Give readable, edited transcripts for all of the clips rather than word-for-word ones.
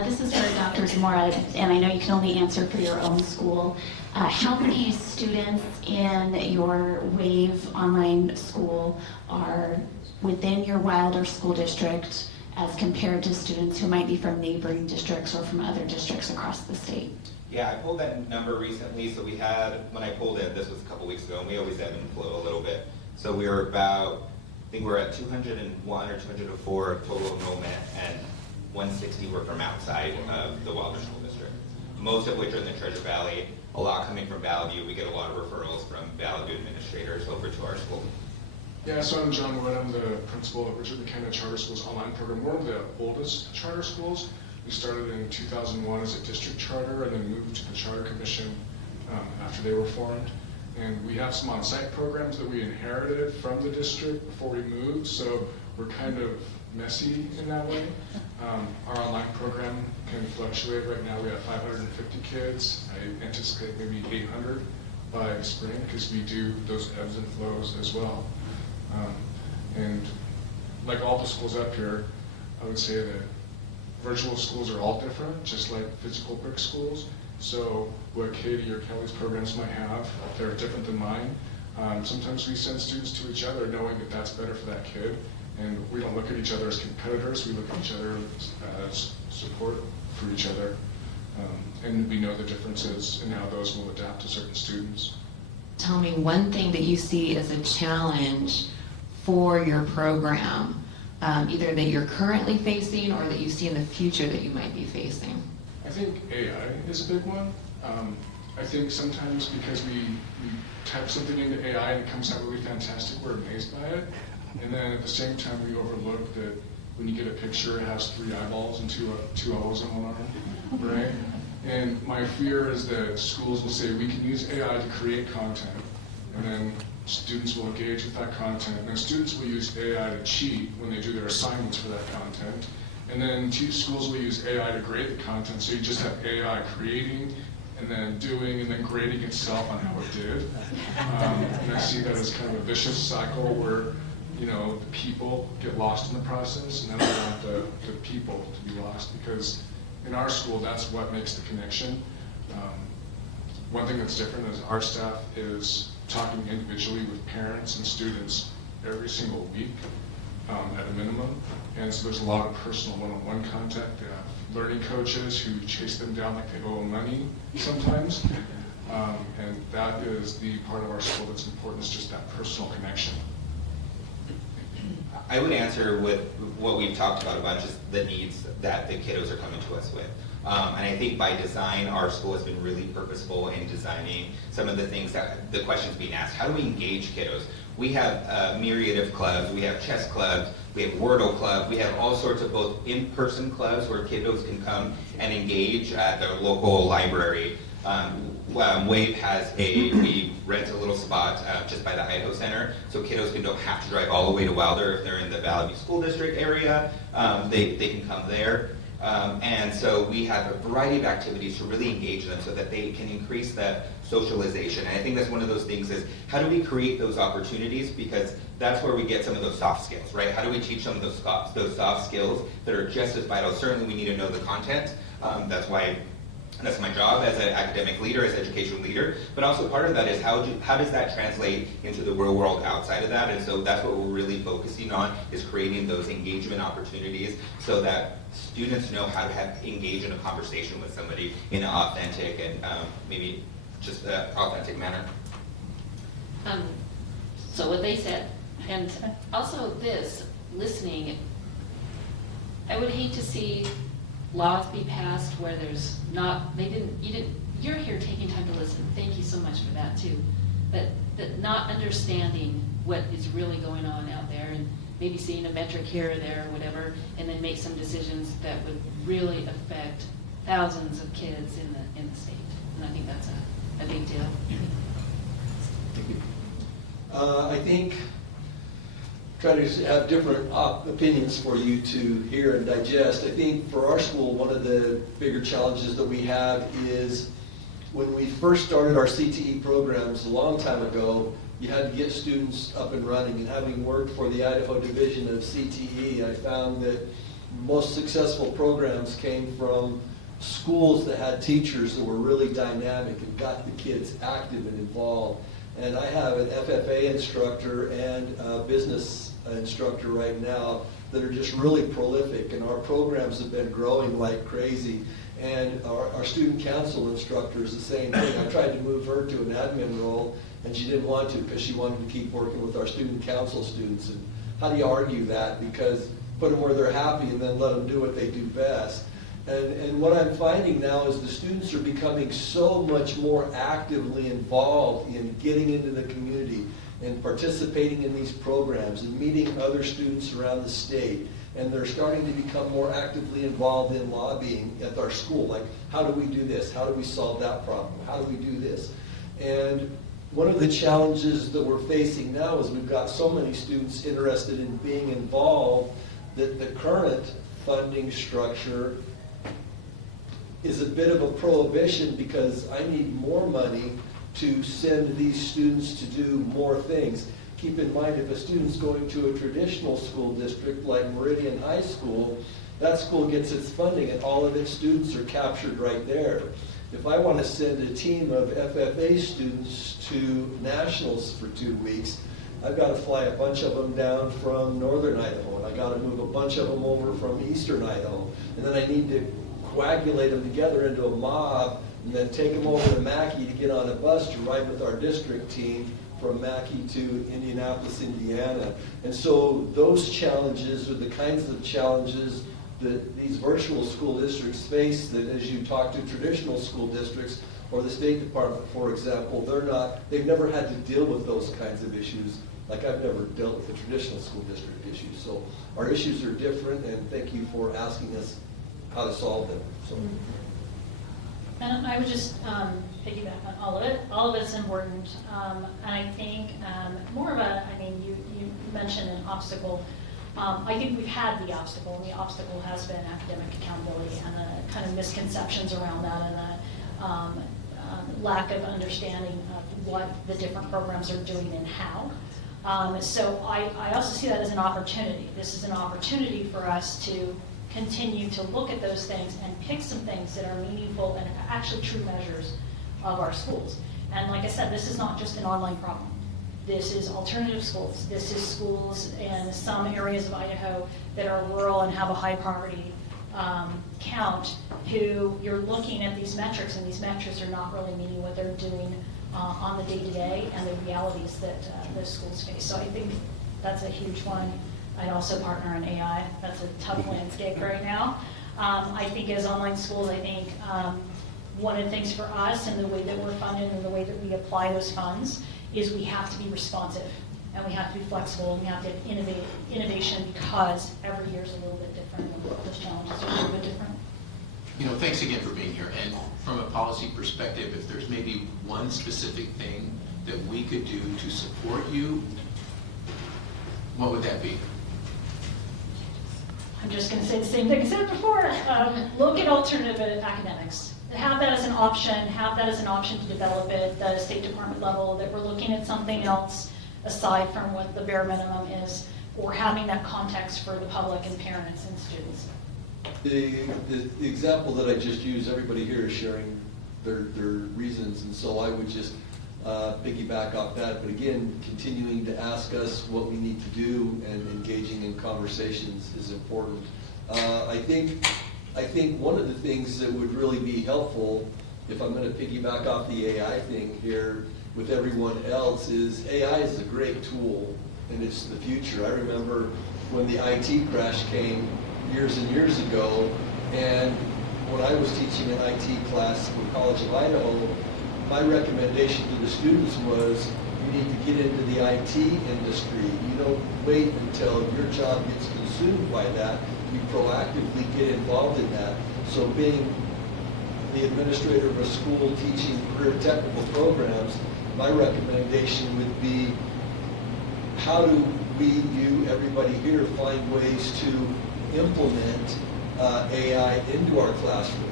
This is for Dr. Zamora, and I know you can only answer for your own school. How many students in your WAVE online school are within your Wilder school district as compared to students who might be from neighboring districts or from other districts across the state? Yeah, I pulled that number recently. So we had, when I pulled it, this was a couple weeks ago, and we always ebb and flow a little bit. So we were about, I think we're at 201 or 204 total enrollment, and 160 were from outside of the Wilder School District. Most of which are in the Treasure Valley, a lot coming from Valley View. We get a lot of referrals from Valley View administrators over to our school. Yeah, so I'm John Wood. I'm the principal at McKenna Charter School's online program. We're one of the oldest charter schools. We started in 2001 as a district charter and then moved to the Charter Commission after they were formed. And we have some on-site programs that we inherited from the district before we moved, so we're kind of messy in that way. Our online program can fluctuate. Right now we have 550 kids. I anticipate maybe 800 by spring because we do those ebbs and flows as well. And like all the schools up here, I would say that virtual schools are all different, just like physical brick schools. So what Katie or Kelly's programs might have, they're different than mine. Sometimes we send students to each other knowing that that's better for that kid. And we don't look at each other as competitors, we look at each other as support for each other. And we know the differences and how those will adapt to certain students. Tell me one thing that you see as a challenge for your program, either that you're currently facing or that you see in the future that you might be facing. I think AI is a big one. I think sometimes because we type something into AI and it comes out really fantastic, we're amazed by it. And then at the same time, we overlook that when you get a picture, it has 3 eyeballs and two O's on one arm, right? And my fear is that schools will say, we can use AI to create content, and then students will engage with that content, and then students will use AI to cheat when they do their assignments for that content. And then schools will use AI to grade the content, so you just have AI creating, and then doing, and then grading itself on how it did. And I see that as kind of a vicious cycle where the people get lost in the process, and then I want the people to be lost, because in our school, that's what makes the connection. One thing that's different is our staff is talking individually with parents and students every single week at a minimum, and so there's a lot of personal one-on-one contact. They have learning coaches who chase them down like they owe them money sometimes, and that is the part of our school that's important, is just that personal connection. I would answer with what we've talked about a bunch, is the needs that the kiddos are coming to us with. And I think by design, our school has been really purposeful in designing some of the things that, the questions being asked. How do we engage kiddos? We have a myriad of clubs. We have chess clubs, we have Wordle club, we have all sorts of both in-person clubs where kiddos can come and engage at their local library. WAVE has we rent a little spot just by the Idaho Center, so kiddos don't have to drive all the way to Wilder if they're in the Valley View School District area. They can come there. And so we have a variety of activities to really engage them so that they can increase that socialization. And I think that's one of those things is, how do we create those opportunities? Because that's where we get some of those soft skills, right? How do we teach some of those soft skills that are just as vital? Certainly we need to know the content. That's my job as an academic leader, as education leader, but also part of that is how does that translate into the real world outside of that? And so that's what we're really focusing on, is creating those engagement opportunities so that students know how to engage in a conversation with somebody in an authentic and maybe just authentic manner. So what they said, and also this, listening, I would hate to see laws be passed where there's not, you're here taking time to listen. Thank you so much for that too. But not understanding what is really going on out there, and maybe seeing a metric here or there or whatever, and then make some decisions that would really affect thousands of kids in the state. And I think that's a big deal. Thank you. I think try to have different opinions for you to hear and digest. I think for our school, one of the bigger challenges that we have is when we first started our CTE programs a long time ago, you had to get students up and running. And having worked for the Idaho division of CTE, I found that most successful programs came from schools that had teachers that were really dynamic and got the kids active and involved. And I have an FFA instructor and a business instructor right now that are just really prolific, and our programs have been growing like crazy. And our student council instructor is the same thing. I tried to move her to an admin role, and she didn't want to because she wanted to keep working with our student council students. And how do you argue that? Because put them where they're happy and then let them do what they do best. And what I'm finding now is the students are becoming so much more actively involved in getting into the community and participating in these programs and meeting other students around the state. And they're starting to become more actively involved in lobbying at our school. Like, how do we do this? How do we solve that problem? How do we do this? And one of the challenges that we're facing now is we've got so many students interested in being involved that the current funding structure is a bit of a prohibition, because I need more money to send these students to do more things. Keep in mind, if a student's going to a traditional school district like Meridian High School, that school gets its funding and all of its students are captured right there. If I want to send a team of FFA students to nationals for 2 weeks, I've got to fly a bunch of them down from northern Idaho, and I got to move a bunch of them over from eastern Idaho, and then I need to coagulate them together into a mob and then take them over to Mackey to get on a bus to ride with our district team from Mackey to Indianapolis, Indiana. And so those challenges are the kinds of challenges that these virtual school districts face, that as you talk to traditional school districts or the State Department, for example, they've never had to deal with those kinds of issues. Like, I've never dealt with the traditional school district issues. So our issues are different, and thank you for asking us how to solve them. So. And I would just piggyback on all of it. All of it's important. And I think more of a, I mean, you mentioned an obstacle. I think we've had the obstacle, and the obstacle has been academic accountability and the kind of misconceptions around that, and the lack of understanding of what the different programs are doing and how. So I also see that as an opportunity. This is an opportunity for us to continue to look at those things and pick some things that are meaningful and actually true measures of our schools. And like I said, this is not just an online problem. This is alternative schools. This is schools in some areas of Idaho that are rural and have a high poverty count, who you're looking at these metrics, and these metrics are not really meeting what they're doing on the day-to-day and the realities that those schools face. So I think that's a huge one. I'd also partner in AI. That's a tough landscape right now. I think as online schools, I think one of the things for us and the way that we're funded and the way that we apply those funds is we have to be responsive, and we have to be flexible, and we have to have innovation, because every year is a little bit different, and those challenges are a little bit different. You know, thanks again for being here. And from a policy perspective, if there's maybe one specific thing that we could do to support you, what would that be? I'm just going to say the same thing I said before. Look at alternative academics. Have that as an option. Have that as an option to develop it at the State Department level, that we're looking at something else aside from what the bare minimum is, or having that context for the public and parents and students. The example that I just used, everybody here is sharing their reasons, and so I would just piggyback off that. But again, continuing to ask us what we need to do and engaging in conversations is important. I think one of the things that would really be helpful, if I'm going to piggyback off the AI thing here with everyone else, is AI is a great tool, and it's the future. I remember when the IT crash came years and years ago, and when I was teaching an IT class for College of Idaho, my recommendation to the students was, you need to get into the IT industry. You don't wait until your job gets consumed by that. You proactively get involved in that. So being the administrator of a school teaching career technical programs, my recommendation would be, how do we, you, everybody here, find ways to implement AI into our classrooms?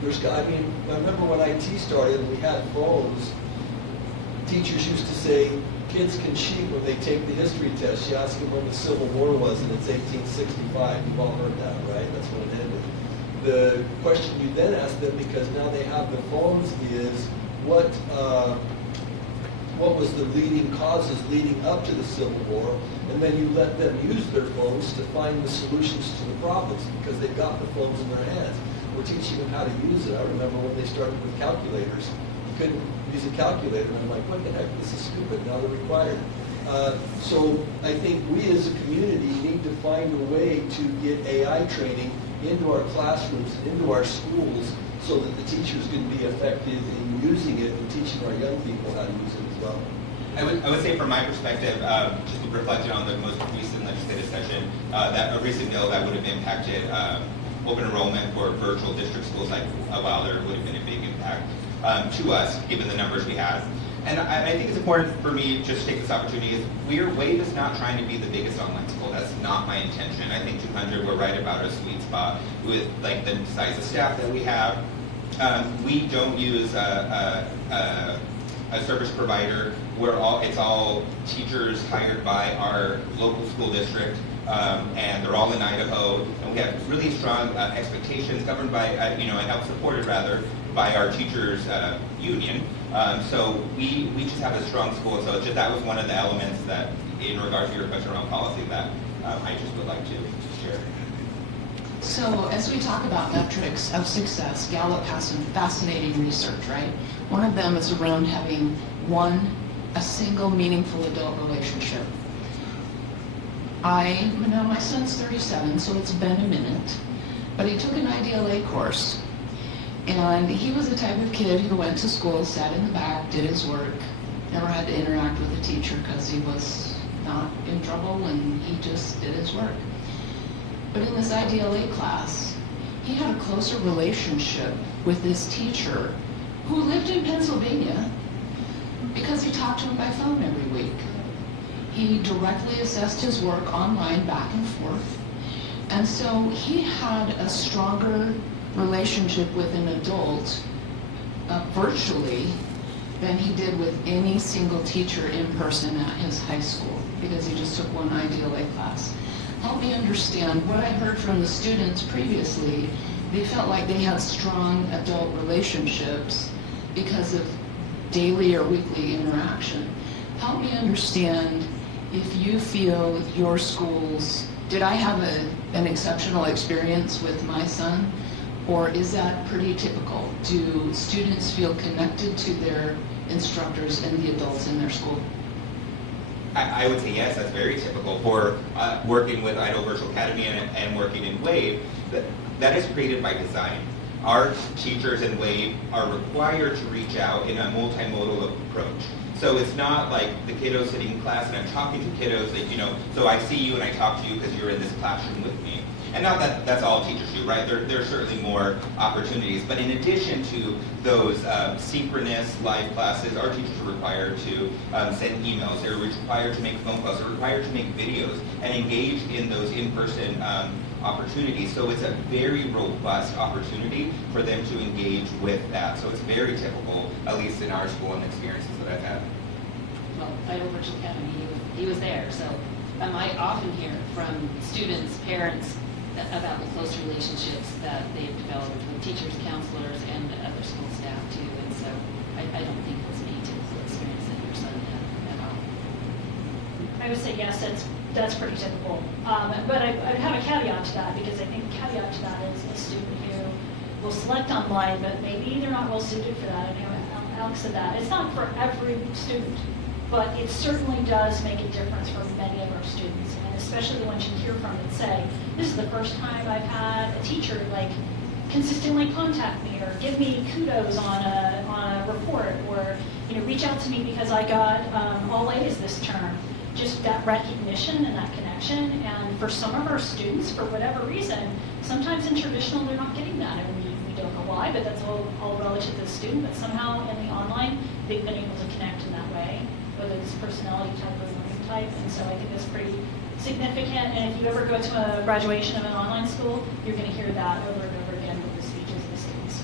I remember when IT started and we had phones, teachers used to say, kids can cheat when they take the history test. You ask them when the Civil War was, and it's 1865. You've all heard that, right? That's when it ended. The question you then ask them, because now they have the phones, is what was the leading causes leading up to the Civil War? And then you let them use their phones to find the solutions to the problems because they've got the phones in their hands. We're teaching them how to use it. I remember when they started with calculators. You couldn't use a calculator. And I'm like, what the heck? This is stupid. Now they're required. So I think we as a community need to find a way to get AI training into our classrooms, into our schools, so that the teachers can be effective in using it and teaching our young people how to use it as well. I would say from my perspective, just reflecting on the most recent legislative session, that a recent bill that would have impacted open enrollment for virtual district schools, like while there would have been a big impact to us, given the numbers we have. And I think it's important for me just to take this opportunity is WAVE is not trying to be the biggest online school. That's not my intention. I think 200, we're right about a sweet spot with like the size of staff that we have. We don't use a service provider. It's all teachers hired by our local school district, and they're all in Idaho. And we have really strong expectations governed by, and help supported rather by our teachers union. So we just have a strong school. So that was one of the elements that, in regards to your question around policy, that I just would like to share. So as we talk about metrics of success, Gallup has some fascinating research, right? One of them is around having a single meaningful adult relationship. Now my son's 37, so it's been a minute, but he took an IDLA course. And he was the type of kid who went to school, sat in the back, did his work, never had to interact with a teacher because he was not in trouble and he just did his work. But in this IDLA class, he had a closer relationship with this teacher who lived in Pennsylvania because he talked to him by phone every week. He directly assessed his work online back and forth. And so he had a stronger relationship with an adult virtually than he did with any single teacher in person at his high school because he just took one IDLA class. Help me understand what I heard from the students previously. They felt like they had strong adult relationships because of daily or weekly interaction. Help me understand if you feel your schools, did I have an exceptional experience with my son? Or is that pretty typical? Do students feel connected to their instructors and the adults in their school? I would say yes, that's very typical for working with Idaho Virtual Academy and working in WAVE. That is created by design. Our teachers in WAVE are required to reach out in a multimodal approach. So it's not like the kiddos sitting in class and I'm talking to kiddos that, so I see you and I talk to you because you're in this classroom with me. And not that that's all teachers do, right? There are certainly more opportunities. But in addition to those synchronous live classes, our teachers are required to send emails. They're required to make phone calls. They're required to make videos and engage in those in-person opportunities. So it's a very robust opportunity for them to engage with that. So it's very typical, at least in our school and experiences that I've had. Well, Idaho Virtual Academy, he was there. So I often hear from students, parents, about the close relationships that they've developed with teachers, counselors, and other school staff too. And so I don't think it was an atypical experience that your son had at all. I would say yes, that's pretty typical. But I have a caveat to that because I think the caveat to that is a student who will select online, but maybe they're not well suited for that. I know Alex said that. It's not for every student, but it certainly does make a difference for many of our students, and especially the ones you hear from that say, this is the first time I've had a teacher consistently contact me or give me kudos on a report or reach out to me because I got all A's this term. Just that recognition and that connection. And for some of our students, for whatever reason, sometimes in traditional they're not getting that, and we don't know why, but that's all relative to the student. But somehow in the online, they've been able to connect in that way, whether it's personality type or learning type. And so I think that's pretty significant. And if you ever go to a graduation of an online school, you're going to hear that over and over again with the speeches of the students.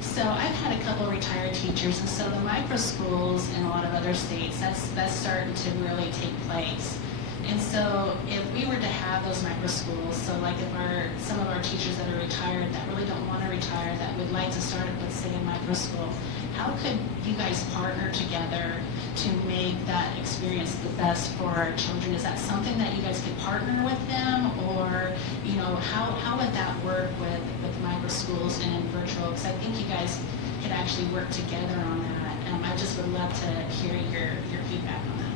So I've had a couple retired teachers, and so the micro schools in a lot of other states, that's starting to really take place. And so if we were to have those micro schools, so like if some of our teachers that are retired that really don't want to retire, that would like to start up, let's say, a micro school, how could you guys partner together to make that experience the best for our children? Is that something that you guys could partner with them, or how would that work with micro schools and virtual? Because I think you guys could actually work together on that. I just would love to hear your feedback on that.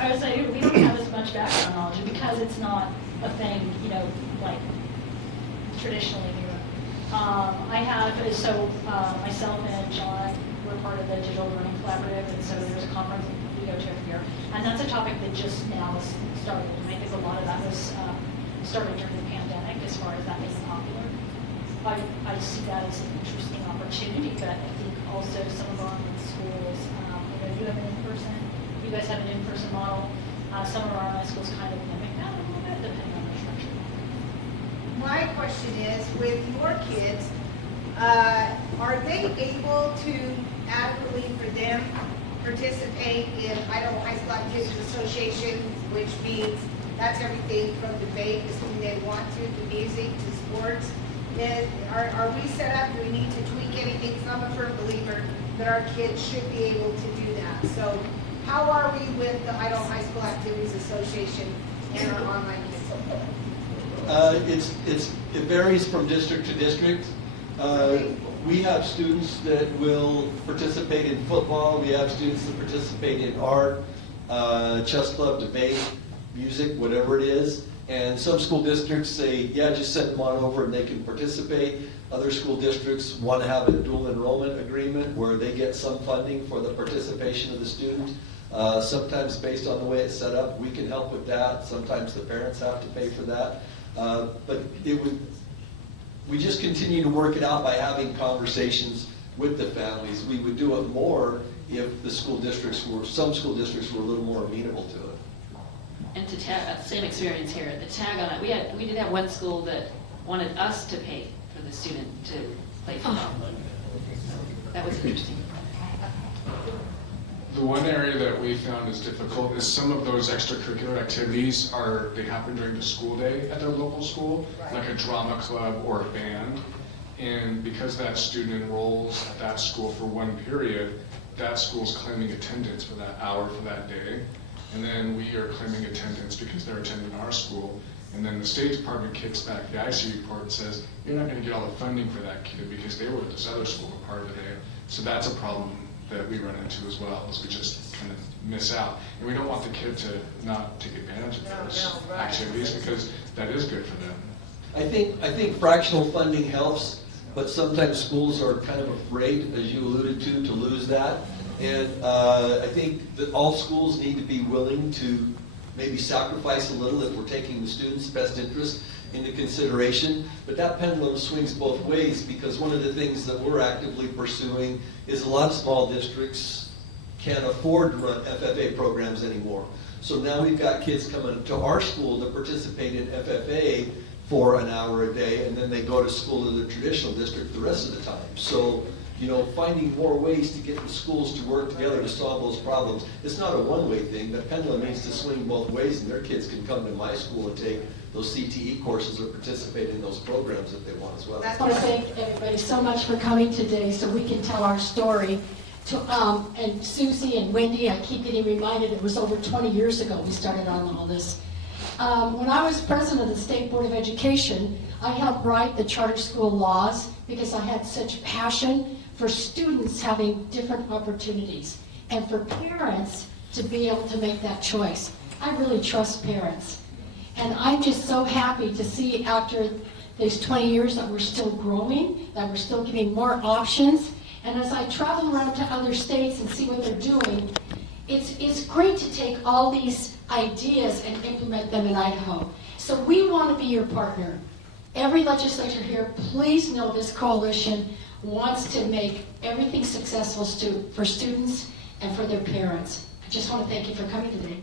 I would say we don't have as much background knowledge because it's not a thing, like traditionally here. Myself and John, we're part of the Digital Learning Collaborative, and so there's a conference we go to every year. And that's a topic that just now is started. And I think a lot of that was started during the pandemic as far as that being popular. I see that as an interesting opportunity, but I think also some of our online schools, you have an in-person, you guys have an in-person model. Some of our online schools kind of mimic that a little bit, depending on their structure. My question is, with your kids, are they able to adequately for them participate in Idaho High School Activities Association, which means that's everything from debate, assuming they want to music, to sports? And are we set up, do we need to tweak anything? Because I'm a firm believer that our kids should be able to do that. So how are we with the Idaho High School Activities Association and our online kids? It varies from district to district. We have students that will participate in football. We have students that participate in art, chess club, debate, music, whatever it is. And some school districts say, yeah, just send them on over and they can participate. Other school districts want to have a dual enrollment agreement where they get some funding for the participation of the student. Sometimes based on the way it's set up, we can help with that. Sometimes the parents have to pay for that. But we just continue to work it out by having conversations with the families. We would do it more if the some school districts were a little more amenable to it. And to tag, same experience here, the tag on it, we did have one school that wanted us to pay for the student to play football. That was interesting. The one area that we found is difficult is some of those extracurricular activities they happen during the school day at their local school, like a drama club or a band. And because that student enrolls at that school for one period, that school's claiming attendance for that hour for that day. And then we are claiming attendance because they're attending our school. And then the State Department kicks back the iSucceed report and says, you're not going to get all the funding for that kid because they were at this other school for part of the day. So that's a problem that we run into as well, is we just kind of miss out. And we don't want the kid to not take advantage of those activities because that is good for them. I think fractional funding helps, but sometimes schools are kind of afraid, as you alluded to lose that. And I think that all schools need to be willing to maybe sacrifice a little if we're taking the student's best interest into consideration. But that pendulum swings both ways, because one of the things that we're actively pursuing is a lot of small districts can't afford to run FFA programs anymore. So now we've got kids coming to our school to participate in FFA for an hour a day, and then they go to school in the traditional district the rest of the time. So, finding more ways to get the schools to work together to solve those problems. It's not a one-way thing. The pendulum needs to swing both ways, and their kids can come to my school and take those CTE courses or participate in those programs if they want as well. I want to thank everybody so much for coming today so we can tell our story. And Susie and Wendy, I keep getting reminded it was over 20 years ago we started on all this. When I was president of the State Board of Education, I helped write the charter school laws because I had such passion for students having different opportunities and for parents to be able to make that choice. I really trust parents. And I'm just so happy to see after these 20 years that we're still growing, that we're still giving more options. And as I travel around to other states and see what they're doing, it's great to take all these ideas and implement them in Idaho. So we want to be your partner. Every legislator here, please know this coalition wants to make everything successful for students and for their parents. I just want to thank you for coming today.